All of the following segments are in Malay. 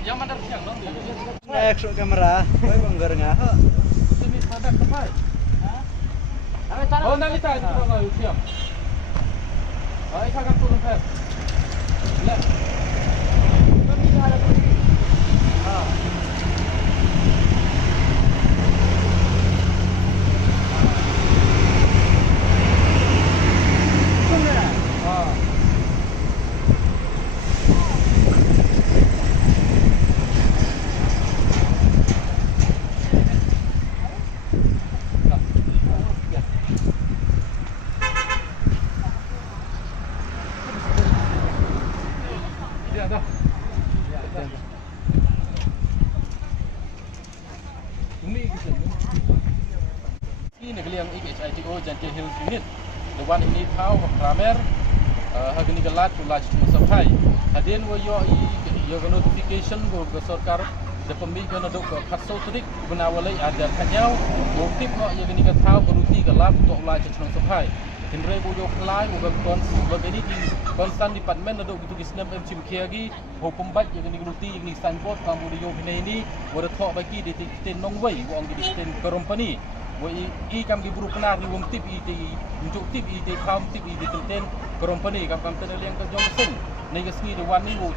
Yang mana siang dong? Extra kamera, kau banggar ngah? Ini padat sampai. Oh, nanti saya turun lagi siang. Saya akan turun saya. Lihat. Kami ada. Ini kalian IHITO Gentle Hills Unit. Dewan ini tahu Kramer hargani galat ulaj sampai. Hadin wo yo notification go sarkar de pembi kan dok khaso trik benawalai ada khanyau motif no yo gani ka tahu beruti galat to ulaj sampai. Hindre bo yo klai wo kon bagani di konstan department dok gitu kisnam mcim kiagi ho pembat yo gani beruti ni signboard kamu di yo ini wo thok bagi di tin nongwei wo ang di tin company. I kam gi buru kenar ni wong tip i ti untuk tip i ti kam tip i di tenten company kam tenen yang ke jong sen nei ga sni de wan ni wo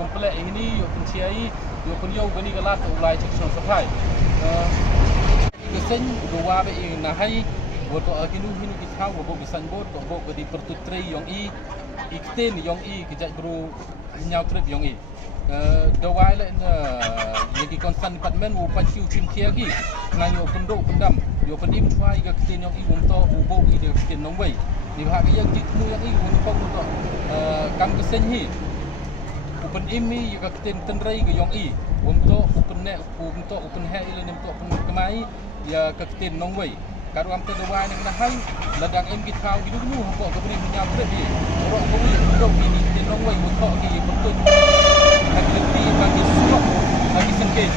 komplek ini yo penciai yo penyo gani galat ulai section supply ke sen do wa be na hai wo to akinu hinu ki thau wo bi san bot wo go di pertutre yong i ikten yong i ki jaj buru nyau trip yong i do wa le yaki konstan department wo pachu chim kia gi nganyo pendok pendam yo pendim chwai ga kiten yong i wom to ubo i de kiten nong wei ni ha ga yang ti tmu yang i won pong to kam kesen hi upen imi yo ga kiten tenrei ga yong i wom to upen ne wom to upen he ile nem to pen kemai ya ka kiten nong wei karu am te do wa ni na hai ladang em gi thau gi nu ko ga bri nyam tre bi ro ko ni ro gi ni kiten nong wei wo to gi pertut ha lebih bagi stop bagi sengkit